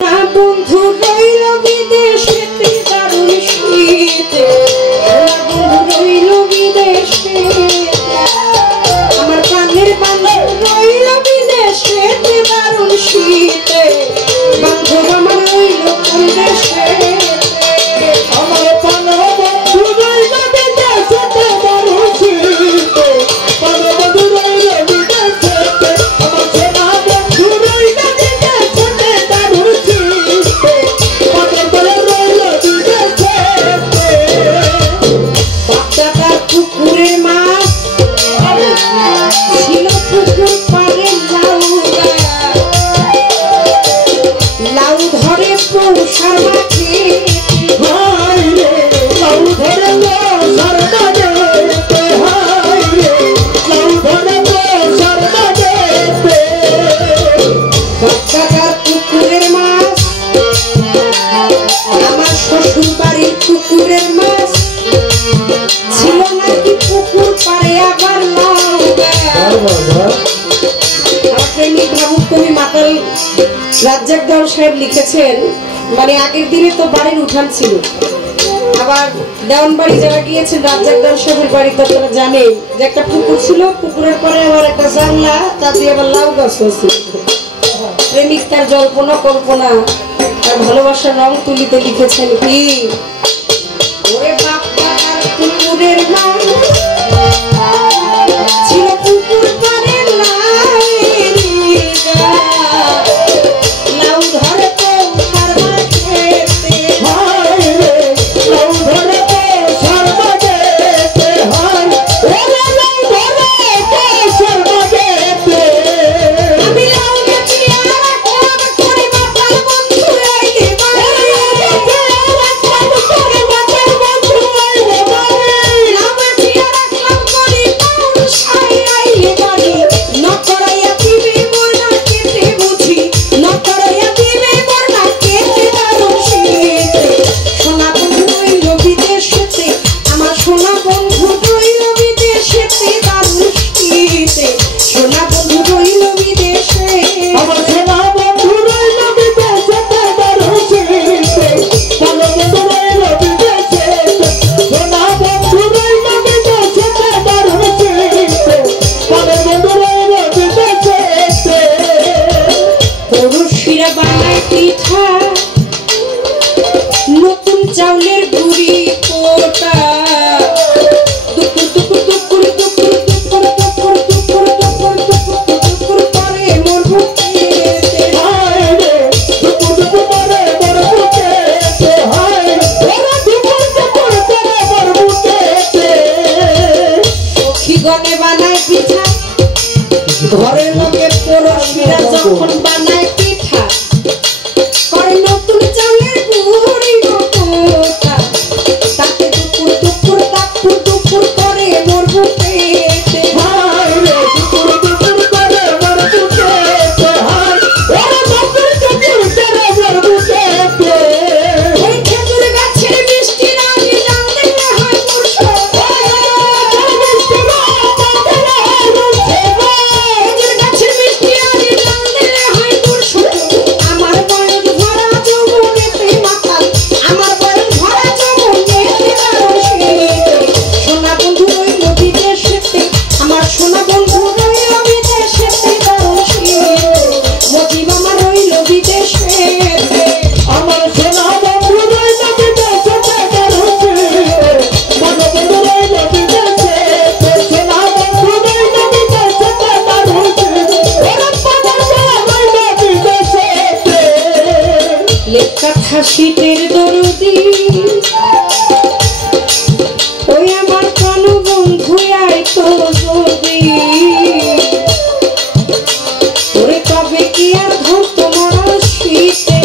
বন্ধু রইল বিদেশে দারুণ শীতে, বন্ধু রইল বিদেশে, আমার প্রাণের বান্ধব রইল বিদেশে দারুণ শীতে, বান্ধব আমার রইল কোন দেশে, আমার প্রাণের বন্ধু রইল বিদেশে দারুণ শীতে, প্রাণের বন্ধু রইল বিদেশে, আমার সোনা বন্ধু রইল বিদেশে দারুণ শীতে, প্রাণের বন্ধু রইল বিদেশে। বাচ্চাটার পুকুরের মাছ ছিল পুকুর পাড়ে লাউ ধরে পৌষার মাঠে, হাই রে লাউ ধরে পৌষার মাঠে, হাই রে লাউ ধরে পৌষার মাঠে। বাচ্চাটার পুকুরের মাছ আমার শ্বশুর বাড়ির পুকুরের মাছ ছিল নাকি পুকুর পাড়ে আবার লাউ প্রেমিক ভাবুক কবি মাতাল রাজ্জাক দেওয়ান সাহেব লিখেছেন, মানে আগের দিনে তো বাড়ির উঠান ছিল, আবার দেওয়ান বাড়ি যারা গিয়েছেন রাজ্জাক দেওয়ান সাহেবের বাড়ি তো তারা জানেন যে একটা পুকুর ছিল, পুকুরের পরে আবার একটা জানলা, তার দিয়ে আবার লাউ গাছ ছিল। প্রেমিক তার জল্পনা কল্পনা তার ভালোবাসার রং তুলিতে লিখেছেন কি, ওরে বাপ্পা তার পুকুরের মাছ ছিল পুকুর পাড়ে লাউ ধরে পৌষার মাঠে, হাই রে লাউ ধরে পৌষার মাঠে, হাই রে লাউ ধরে পৌষার মাঠে। আমি লাউ গেছি আর রাখলাম করে মাতাল বন্ধু আইলে বাড়ি, করে মাতাল বন্ধু আইলে বাড়ি, লাউ গেছি আর রাখলাম করে পৌষাই আইলে বাড়ি, নকরাইয়া দিবে মোর না কেটে বুঝি, নকরাইয়া দিবে মোর না কেটে দারুণ শীতে, সোনা বন্ধু রইল বিদেশেতে, আমার সোনা বন্ধু রইল বিদেশেতে দারুণ শীতে, সোনা বন্ধু রইল বিদেশে, আমার সোনা বন্ধু রইল বিদেশে দারুণ শীতে, ভালো বন্ধু রইল বিদেশে, সোনা বন্ধু রইল বিদেশে দারুণ শীতে, ভালো বন্ধু রইল বিদেশে। পুরুষেরা বানায় পিঠা নতুন চাউলের গুড়ি কোটা, দুপুর দুপুর দুপুর দুপুর দুপুর দুপুর দুপুর দুপুর দুপুর দুপুর করে মোর বুকেতে, হাই রে দুপুর দুপুর করে মোর বুকেতে, হাই ওরে দুপুর দুপুর করে মোর বুকেতে। সখী গনে বানায় পিঠা, ঘরের লোকের পুরুষেরা যখন বানায় পিঠা করে নতুন চাউলের গুড়ি কোটা, তাতে দুপুর দুপুর তাপুর দুপুর করে মোর বুকেতে, হাই রে দুপুর দুপুর করে মোর বুকেতে, হাই ওরে দুপুর দুপুর করে মোর বুকেতে। ওই খেজুর গাছের মিষ্টি রাজি জাল দিলে হয় মুর্শিদ, খেজুর গাছের মিষ্টি রাজি জাল দিলে হয় মুর্শিদ, আমার বয়স ভরা যৌবনেতে মাতাল, আমার বয়স ভরা যৌবনেতে দারুণ শীতে, সোনা বন্ধু রইল বিদেশেতে, আমার সোনা বন্ধু রইল বিদেশেতে দারুণ শীতে, মজিব আমার রইল বিদেশেতে, আমার সোনা বন্ধু রইল বিদেশে দারুণ শীতে, ভালো বন্ধু রইল বিদেশে, সোনা বন্ধু রইল বিদেশে দারুণ শীতে, ওরে পাগল রইল বিদেশে। লেখা শীতের দরদি ওই আমার প্রাণ বন্ধু আয় তো যদি, ওরে তবে কি আর ধরতো মরা শীতে,